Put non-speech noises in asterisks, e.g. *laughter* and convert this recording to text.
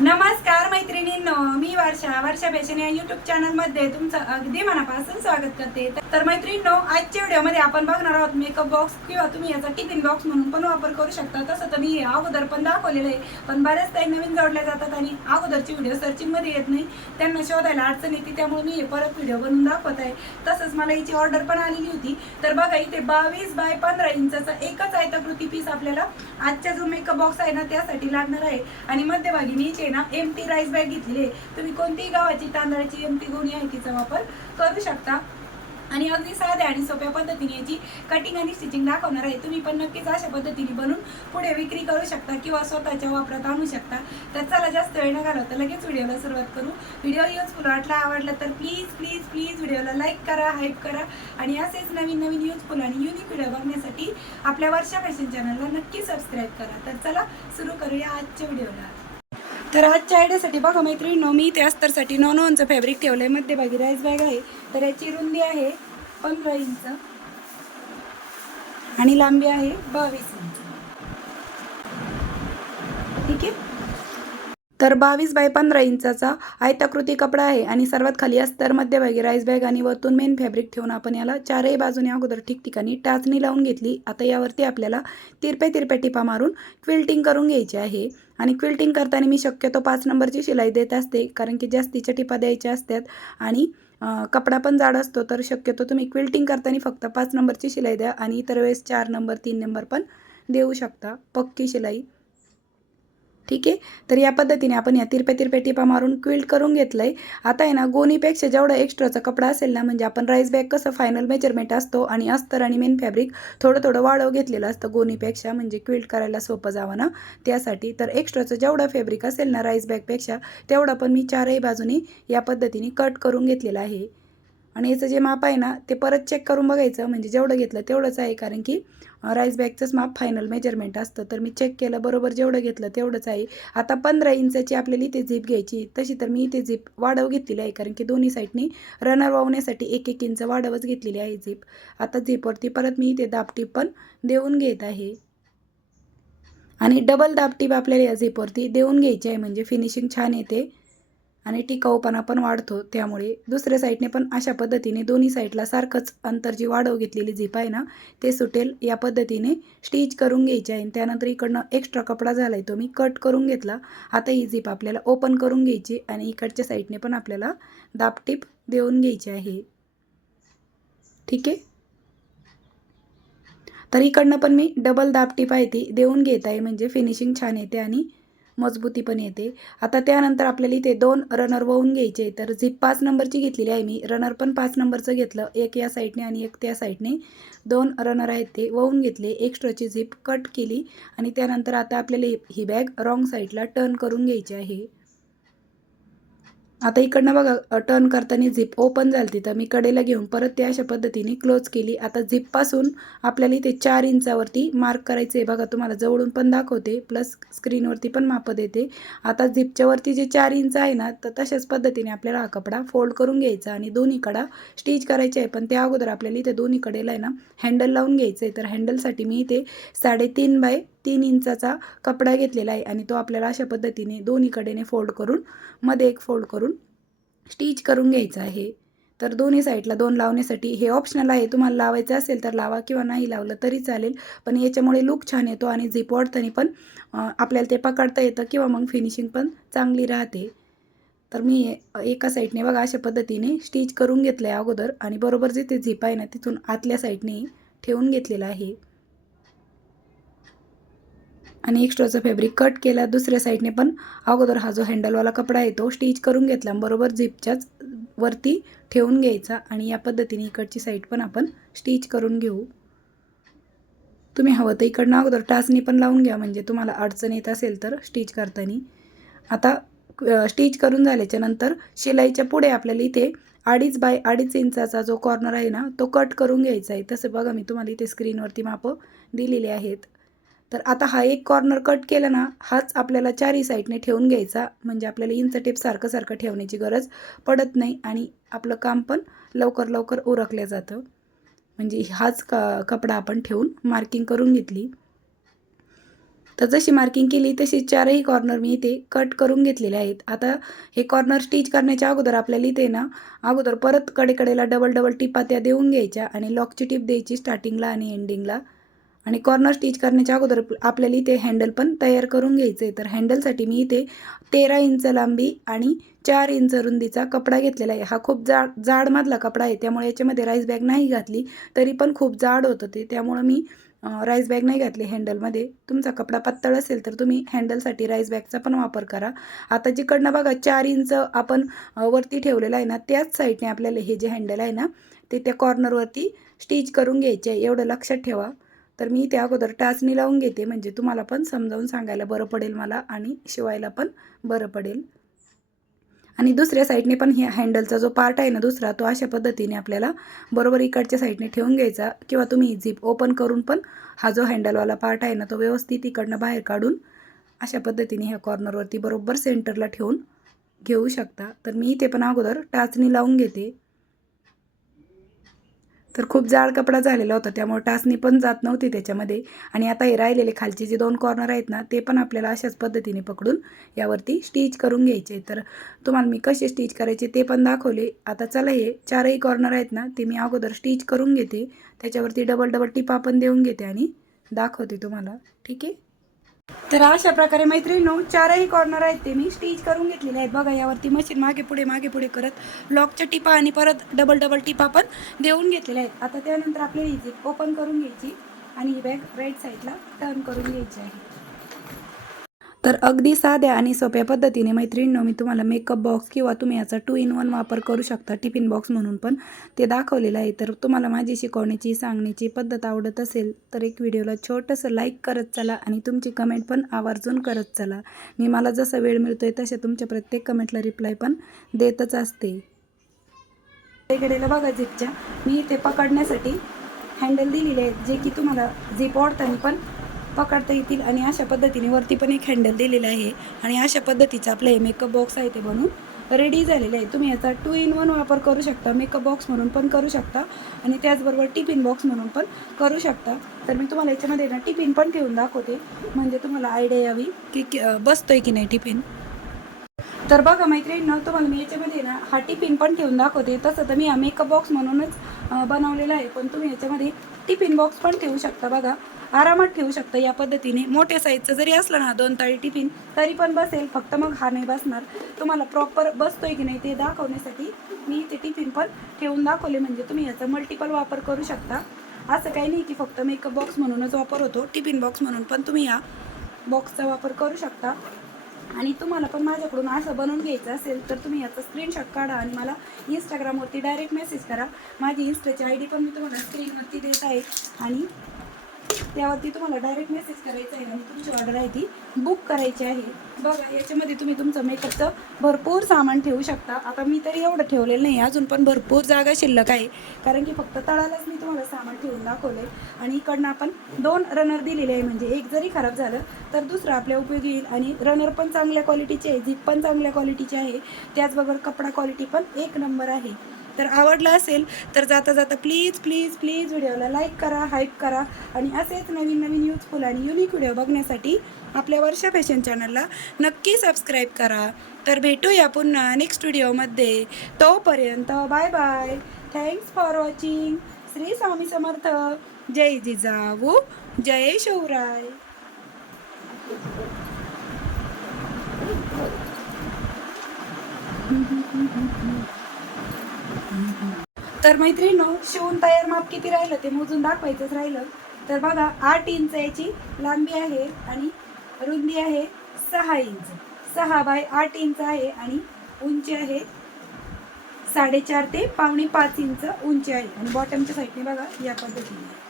नमस्कार मैत्रिणींनो मी वर्षा वर्षा फॅशन या युट्यूब चॅनलमध्ये तुमचं अगदी मनापासून स्वागत करते. तर मैत्रिणींनो आजच्या व्हिडिओमध्ये आपण बघणार आहोत मेकअप बॉक्स किंवा तुम्ही याचा टिफिन बॉक्स म्हणून पण वापर करू शकता. तसं तर मी अगोदर पण दाखवलेलं आहे पण बऱ्याच काही नवीन जोडल्या जातात आणि अगोदरची व्हिडिओ सर्चिंगमध्ये येत नाही. त्यांना शोधायला अडचण येते त्यामुळे मी हे परत व्हिडिओ बनवून दाखवत आहे. तसंच मला याची ऑर्डर पण आलेली होती. तर बघा इथे बावीस बाय पंधरा इंचाचा एकच आयताकृती पीस आपल्याला आजचा जो मेकअप बॉक्स आहे ना त्यासाठी लागणार आहे. आणि मध्यभागी मी इथे ना एम टी राईस बॅग घेतलेली आहे. तुम्ही कोणतीही गावाची तांदळाची एम गोणी आहे तिचा वापर करू शकता. आणि अगदी साध्या आणि सोप्या पद्धतीने याची कटिंग आणि स्टिचिंग दाखवणार आहे. तुम्ही पण नक्कीच अशा पद्धतीने बनवून पुढे विक्री करू शकता किंवा स्वतःच्या वापरात आणू शकता. तर चला जास्त वेळ न घालवता लगेच व्हिडिओला सुरुवात करू. व्हिडिओ यूजफुल वाटला आवडला तर प्लीज प्लीज प्लीज व्हिडिओला लाईक करा हाईप करा. आणि असेच नवीन नवीन युजफुल आणि युनिक व्हिडिओ बघण्यासाठी आपल्या वर्षा फॅशन चॅनलला नक्की सबस्क्राईब करा. तर चला सुरू करूया आजच्या व्हिडिओला. तर आजच्या आयडियासाठी बघा मैत्रिणीनो मी ते अस्तरसाठी नॉन ओनचं फॅब्रिक ठेवलं आहे मध्यभागी राईस बॅग आहे. तर याची रुंदी आहे पंधरा इंच. आणि लांबी आहे बावीस इंच. ठीक आहे? तर बावीस बाय पंधरा इंचाचा आयताकृती कपडा आहे आणि सर्वात खाली अस्तर मध्यभागी राईस बॅग आणि वरतून मेन फॅब्रिक ठेवून आपण याला चारही बाजूने अगोदर ठिकठिकाणी टाचणी लावून घेतली. आता यावरती आपल्याला तिरप्या तिरप्या टिपा मारून क्विल्टिंग करून घ्यायची आहे आणि क्विल्टिंग करताना मी शक्यतो पाच नंबरची शिलाई देत असते कारण की जास्तीच्या टिपा द्यायच्या असतात आणि कपडा पण जाड असतो तर शक्यतो तुम्ही क्विल्टिंग करताना फक्त पाच नंबरची शिलाई द्या आणि इतर वेळेस चार नंबर तीन नंबर पण देऊ शकता. पक्की शिलाई ठीक आहे? तर या पद्धतीने आपण या तिरप्या तिरप्या टिपा मारून क्विल्ट करून घेतलं आहे आता आहे ना गोणीपेक्षा जेवढा एक्स्ट्राचा कपडा असेल ना म्हणजे आपण राईस बॅग कसं फायनल मेजरमेंट असतो आणि अस्तर आणि मेन फॅब्रिक थोडं थोडं वाढव घेतलेलं असतं गोणीपेक्षा म्हणजे क्विल्ट करायला सोपं जावं ना? त्यासाठी तर एक्स्ट्राचं जेवढं फॅब्रिक असेल ना राईस बॅगपेक्षा तेवढं पण मी चारही बाजूनी या पद्धतीने कट करून घेतलेलं आहे. आणि याचं जे माप आहे ना ते परत चेक करून बघायचं. म्हणजे जेवढं घेतलं तेवढंच आहे कारण की राईस बॅगचंच माप फायनल मेजरमेंट असतं. तर मी चेक केलं बरोबर जेवढं घेतलं तेवढंच आहे. आता पंधरा इंचाची आपल्याला इथे झीप घ्यायची. तशी तर मी इथे झीप वाढव घेतलेली आहे कारण की दोन्ही साईडनी रनर वावण्यासाठी एक एक इंच वाढवच घेतलेली आहे झीप आता झीपवरती परत मी इथे दापटीप पण देऊन घेत आहे. आणि डबल दापटीप आपल्याला या झीपवरती देऊन घ्यायची आहे. म्हणजे फिनिशिंग छान येते. आणि टिकाऊपणा पण वाढतो. त्यामुळे दुसऱ्या साईडने पण अशा पद्धतीने दोन्ही साईडला सारखंच अंतर जी वाढव घेतलेली झिप आहे ना ते सुटेल. या पद्धतीने स्टिच करून घ्यायची आहे. आणि त्यानंतर इकडनं एक्स्ट्रा कपडा झाला आहे तो मी कट करून घेतला. आता ही झिप आपल्याला ओपन करून घ्यायची आणि इकडच्या साईडने पण आपल्याला दापटीप देऊन घ्यायची आहे. ठीक आहे? तर इकडनं पण मी डबल दापटीप आहे ती देऊन घेत आहे. म्हणजे फिनिशिंग छान येते आणि मजबूती पण येते. आता त्यानंतर आपल्याला इथे दोन रनर वाहून घ्यायचे तर झिप पाच नंबरची घेतलेली आहे मी. रनर पण पाच नंबरचं घेतलं. एक या साईडने आणि एक त्या साईडने दोन रनर आहेत ते वाहून घेतले. एक्स्ट्राची झिप कट केली. आणि त्यानंतर आता आपल्याला ही- ही बॅग रॉंग साईडला टर्न करून घ्यायची आहे. आता इकडनं बघा टर्न करताना झिप ओपन झाली तर मी कडेला घेऊन परत ते अशा पद्धतीने क्लोज केली. आता झिपपासून आपल्याला इथे चार इंचावरती मार्क करायचं आहे बघा तुम्हाला जवळून पण दाखवते. प्लस स्क्रीनवरती पण माप देते. आता झिपच्यावरती जे चार इंच आहे ना तर तशाच पद्धतीने आपल्याला हा कपडा फोल्ड करून घ्यायचा आणि दोन्ही कडा स्टिच करायचे आहे. पण त्या अगोदर आपल्याला इथे दोन्ही कडेला आहे ना हँडल लावून घ्यायचं आहे तर हँडलसाठी मी इथे साडेतीन बाय तीन इंचाचा कपडा घेतलेला आहे आणि तो आपल्याला अशा पद्धतीने दोन्हीकडेने फोल्ड करून मध्ये एक फोल्ड करून स्टिच करून घ्यायचं आहे. तर दोन्ही साईडला दोन लावण्यासाठी हे ऑप्शनल आहे. तुम्हाला लावायचं असेल तर लावा किंवा नाही लावलं तरी चालेल. पण याच्यामुळे लुक छान येतो आणि झिप वाढताना पण आपल्याला ते पकडता येतं किंवा मग फिनिशिंग पण चांगली राहते. तर मी एका साईडने बघा अशा पद्धतीने स्टिच करून घेतलं आहे अगोदर आणि बरोबर जिथे झिप आहे ना तिथून आतल्या साईडने ठेवून घेतलेलं आहे. आणि एक्स्ट्राचं फॅब्रिक कट केला दुसऱ्या साईडने पण अगोदर हा जो हँडलवाला कपडा आहे तो स्टिच करून घेतला बरोबर झिपच्याच वरती ठेवून घ्यायचा आणि या पद्धतीने इकडची साईड पण आपण स्टिच करून घेऊ. तुम्ही हवं तर इकडनं अगोदर टाचणी पण लावून घ्या म्हणजे तुम्हाला अडचण येत असेल तर स्टिच करताना. आता स्टिच करून झाल्याच्यानंतर शिलाईच्या पुढे आपल्याला इथे अडीच बाय अडीच इंचाचा जो कॉर्नर आहे ना तो कट करून घ्यायचा आहे. तसं बघा मी तुम्हाला इथे स्क्रीनवरती मापं दिलेली आहेत. तर आता हा एक कॉर्नर कट केला ना हाच आपल्याला चारही साईडने ठेवून घ्यायचा. म्हणजे आपल्याला इंच टेप सारखं सारखं ठेवण्याची गरज पडत नाही आणि आपलं काम पण लवकर लवकर उरकलं जातं. म्हणजे हाच क कपडा आपण ठेवून मार्किंग करून घेतली. तर जशी मार्किंग केली तशी चारही कॉर्नर मी इथे कट करून घेतलेले आहेत. आता हे कॉर्नर स्टिच करण्याच्या अगोदर आपल्याला इथे ना अगोदर परत कडेकडेला डबल डबल टिपा त्या देऊन घ्यायच्या आणि लॉकची टिप द्यायची स्टार्टिंगला आणि एंडिंगला आणि कॉर्नर स्टिच करण्याच्या अगोदर आपल्याला इथे हँडल पण तयार करून घ्यायचं आहे तर हँडलसाठी मी इथे तेरा इंच लांबी आणि चार इंच रुंदीचा कपडा घेतलेला आहे. हा खूप जाड जाडमधला कपडा आहे. त्यामुळे याच्यामध्ये राईस बॅग नाही घातली तरी पण खूप जाड होतं ते. त्यामुळं मी राईस बॅग नाही घातली हँडलमध्ये तुमचा कपडा पातळ असेल तर तुम्ही हँडलसाठी राईस बॅगचा पण वापर करा. आता जिकडनं बघा चार इंच आपण वरती ठेवलेलं आहे ना त्याच साईडने आपल्याला हे जे हँडल आहे ना ते त्या कॉर्नरवरती स्टिच करून घ्यायचे आहे. एवढं लक्षात ठेवा. तर मी त्या अगोदर टाचणी लावून घेते. म्हणजे तुम्हाला पण समजावून सांगायला बरं पडेल मला आणि शिवायला पण बरं पडेल. आणि दुसऱ्या साईडने पण ह्या हँडलचा जो पार्ट आहे ना दुसरा तो अशा पद्धतीने आपल्याला बरोबर इकडच्या साईडने ठेवून घ्यायचा किंवा तुम्ही झिप ओपन करून पण हा जो हँडलवाला पार्ट आहे ना तो व्यवस्थित इकडनं बाहेर काढून अशा पद्धतीने ह्या कॉर्नरवरती बरोबर सेंटरला ठेवून घेऊ शकता. तर मी इथे पण अगोदर टाचणी लावून घेते. तर खूप जाड कपडा झालेला होता त्यामुळे टाचणी पण जात नव्हती त्याच्यामध्ये. आणि आता हे राहिलेले खालचे जे दोन कॉर्नर आहेत ना ते पण आपल्याला अशाच पद्धतीने पकडून यावरती स्टिच करून घ्यायचे. तर तुम्हाला मी कसे स्टिच करायचे ते पण दाखवले. आता चला हे चारही कॉर्नर आहेत ना ते मी अगोदर स्टिच करून घेते. त्याच्यावरती डबल डबल टिपा पण देऊन घेते आणि दाखवते तुम्हाला. ठीक आहे? तर अशा प्रकारे मैत्रिणीनो चारही कॉर्नर आहेत ते मी स्टिच करून घेतलेले आहेत. बघा यावरती मशीन मागे पुढे मागे पुढे करत लॉकच्या टिपा आणि परत डबल डबल टिपा पण देऊन घेतलेल्या आहेत. आता त्यानंतर आपल्याला ही ओपन करून घ्यायची आणि ही बॅग राईट साईडला टर्न करून घ्यायची आहे. तर अगदी साध्या आणि सोप्या पद्धतीने मैत्रिणींनो मी तुम्हाला मेकअप बॉक्स किंवा तुम्ही याचा टू इन वन वापर करू शकता टिफिन बॉक्स म्हणून पण ते दाखवलेलं आहे. तर तुम्हाला माझी शिकवण्याची सांगण्याची पद्धत आवडत असेल तर एक व्हिडिओला छोटंसं लाईक करत चला आणि तुमची कमेंट पण आवर्जून करत चला. मी मला जसा वेळ मिळतो आहे तसे तुमच्या प्रत्येक कमेंटला रिप्लाय पण देतच असते. वेगळेला बघा झिपच्या मी इथे पकडण्यासाठी हँडल दिलेले आहेत जे की तुम्हाला झिप ओढताना पण पकडता येतील आणि अशा पद्धतीने वरती पण एक हँडल दिलेलं आहे. आणि अशा पद्धतीचं आपलं हे मेकअप बॉक्स आहे ते बनून रेडी झालेले आहे. तुम्ही याचा टू इन वन वापर करू शकता. मेकअप बॉक्स म्हणून पण करू शकता. आणि त्याचबरोबर टिफिन बॉक्स म्हणून पण करू शकता. तर मी तुम्हाला याच्यामध्ये ना टिफिन पण ठेवून दाखवते. म्हणजे तुम्हाला आयडिया यावी की बसतोय की नाही टिफिन तर बघा मैत्रिणींनो तुम्हाला मी याच्यामध्ये ना हा टिफिन पण ठेवून दाखवते. तसं तर मी हा मेकअप बॉक्स म्हणूनच बनवलेला आहे. पण तुम्ही याच्यामध्ये टिफिन बॉक्स पण ठेवू शकता बघा. आरामात ठेवू शकता या पद्धतीने. मोठ्या साईजचं जरी असलं ना दोन ताळी टिफिन तरी पण बसेल. फक्त मग हा नाही बसणार. तुम्हाला प्रॉपर बसतोय की नाही ते दाखवण्यासाठी मी ते टिफिन पण ठेवून दाखवले. म्हणजे तुम्ही याचा मल्टिपल वापर करू शकता. असं काही नाही की फक्त मेकअप बॉक्स म्हणूनच वापर होतो. टिफिन बॉक्स म्हणून पण तुम्ही या बॉक्सचा वापर करू शकता. आणि तुम्हाला पण माझ्याकडून असं बनवून घ्यायचं असेल तर तुम्ही याचा स्क्रीनशॉट काढा आणि मला इंस्टाग्रामवरती डायरेक्ट मेसेज करा. माझी इंस्टाची आय डी पण मी तुम्हाला स्क्रीनवरती देत आहे. आणि त्यावरती तुम्हाला डायरेक्ट मेसेज करायचा आहे आणि तुमची ऑर्डर आहे ती बुक करायची आहे. बघा याच्यामध्ये तुम्ही तुमचं मेकअपचं भरपूर सामान ठेवू शकता. आता मी तरी एवढं ठेवलेलं नाही अजून पण भरपूर जागा शिल्लक आहे. कारण की फक्त तळालाच मी तुम्हाला सामान ठेवून दाखवलं आणि इकडनं आपण दोन रनर दिलेले आहे. म्हणजे एक जरी खराब झालं तर दुसरं आपल्या उपयोगी येईल. आणि रनर पण चांगल्या क्वालिटीचे आहे झिप पण चांगल्या क्वालिटीचे आहे. त्याचबरोबर कपडा क्वालिटी पण एक नंबर आहे. तर आवडलं असेल तर जाता जाता प्लीज प्लीज प्लीज व्हिडिओला लाईक करा हाईप करा. आणि असेच नवीन नवीन यूजफुल आणि युनिक व्हिडिओ बघण्यासाठी आपल्या वर्षा फॅशन चॅनलला नक्की सबस्क्राईब करा. तर भेटूया पुन्हा नेक्स्ट व्हिडिओमध्ये तोपर्यंत bye bye thanks for watching Shri Swami Samarth. जय जिजाऊ. जय शिवराय. *laughs* तर मैत्रिणीनो शिवून तयार माप किती राहिलं ते मोजून दाखवायचंच राहिलं. तर बघा आठ इंच याची लांबी आहे आणि रुंदी आहे सहा इंच. सहा बाय आठ इंच आहे आणि उंची आहे साडेचार ते पावणे पाच इंच उंची आहे. आणि बॉटमच्या साईडने बघा या पद्धतीने.